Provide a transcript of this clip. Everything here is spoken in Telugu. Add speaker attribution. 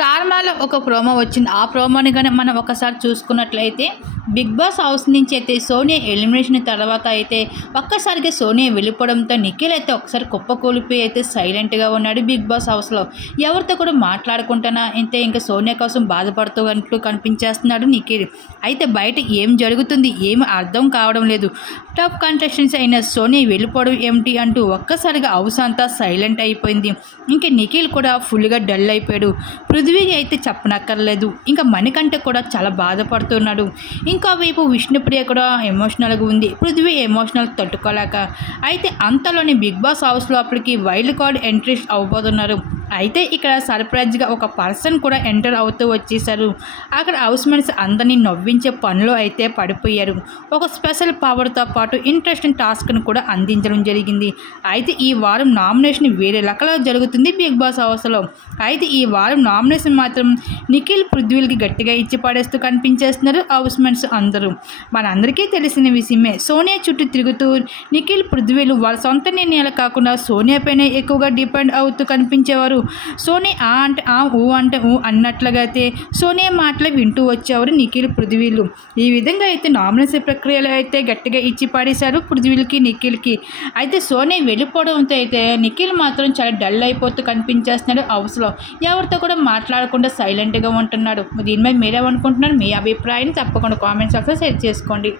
Speaker 1: స్టార్ మాలో ఒక ప్రోమో వచ్చింది. ఆ ప్రోమోని కానీ మనం ఒకసారి చూసుకున్నట్లయితే బిగ్ బాస్ హౌస్ నుంచి అయితే సోనియా ఎలిమినేషన్ తర్వాత అయితే ఒక్కసారిగా సోనియా వెళ్ళిపోవడంతో నిఖిల్ అయితే ఒకసారి కుప్ప కూలిపోయి అయితే సైలెంట్గా ఉన్నాడు బిగ్ బాస్ హౌస్లో ఎవరితో కూడా మాట్లాడుకుంటున్నా అయితే ఇంకా సోనియా కోసం బాధపడుతూ అంటూ కనిపించేస్తున్నాడు నిఖిల్. అయితే బయట ఏం జరుగుతుంది? ఏమి అర్థం కావడం లేదు. టాప్ కంటెస్టెంట్స్ అయిన సోనియా వెళ్ళిపోవడం ఏమిటి అంటూ ఒక్కసారిగా హౌస్ అంతా సైలెంట్ అయిపోయింది. ఇంకా నిఖిల్ కూడా ఫుల్గా డల్ అయిపోయాడు. పృథ్వీకి అయితే చెప్పనక్కర్లేదు. ఇంకా మణికంఠ కూడా చాలా బాధపడుతున్నాడు. ఇంకా వైపు విష్ణుప్రియ కూడా ఎమోషనల్గా ఉంది. పృథ్వీ ఎమోషనల్ తట్టుకోలేక. అయితే అంతలోని బిగ్ బాస్ హౌస్ లోపలికి వైల్డ్ కార్డ్ ఎంట్రీ అవ్వబోతున్నారు. అయితే ఇక్కడ సర్ప్రైజ్గా ఒక పర్సన్ కూడా ఎంటర్ అవుతూ వచ్చేసారు. అక్కడ హౌస్ మెన్స్ అందరినీ నవ్వించే పనిలో అయితే పడిపోయారు. ఒక స్పెషల్ పవర్తో పాటు ఇంట్రెస్టింగ్ టాస్క్ను కూడా అందించడం జరిగింది. అయితే ఈ వారం నామినేషన్ వేరే లెక్కలో జరుగుతుంది బిగ్ బాస్ హౌస్లో. అయితే ఈ వారం నామినేషన్ మాత్రం నిఖిల్ పృథ్వీలకి గట్టిగా ఇచ్చి పడేస్తూ కనిపించేస్తున్నారు హౌస్ మెన్స్ అందరూ. మనందరికీ తెలిసిన విషయమే సోనియా చుట్టూ తిరుగుతూ నిఖిల్ పృథ్వీలు వాళ్ళ సొంత నిర్ణయాలు కాకుండా సోనియా పైన ఎక్కువగా డిపెండ్ అవుతూ కనిపించేవారు. సోనీ ఆ అంటే ఆ ఊ అంటే ఊ అన్నట్లుగా అయితే మాటలు వింటూ వచ్చేవారు నిఖిల్ పృథ్వీలు. ఈ విధంగా అయితే నామినేషన్ ప్రక్రియలో అయితే గట్టిగా ఇచ్చి పాడేశారు పృథ్వీలకి నిఖిల్కి. అయితే సోనే వెళ్ళిపోవడంతో అయితే నిఖిల్ మాత్రం చాలా డల్ అయిపోతూ కనిపించేస్తున్నాడు అవసరం. ఎవరితో కూడా మాట్లాడకుండా సైలెంట్గా ఉంటున్నాడు. దీని మీద మీరేమనుకుంటున్నారు? మీ అభిప్రాయాన్ని తప్పకుండా కామెంట్స్ బాక్స్లో షేర్ చేసుకోండి.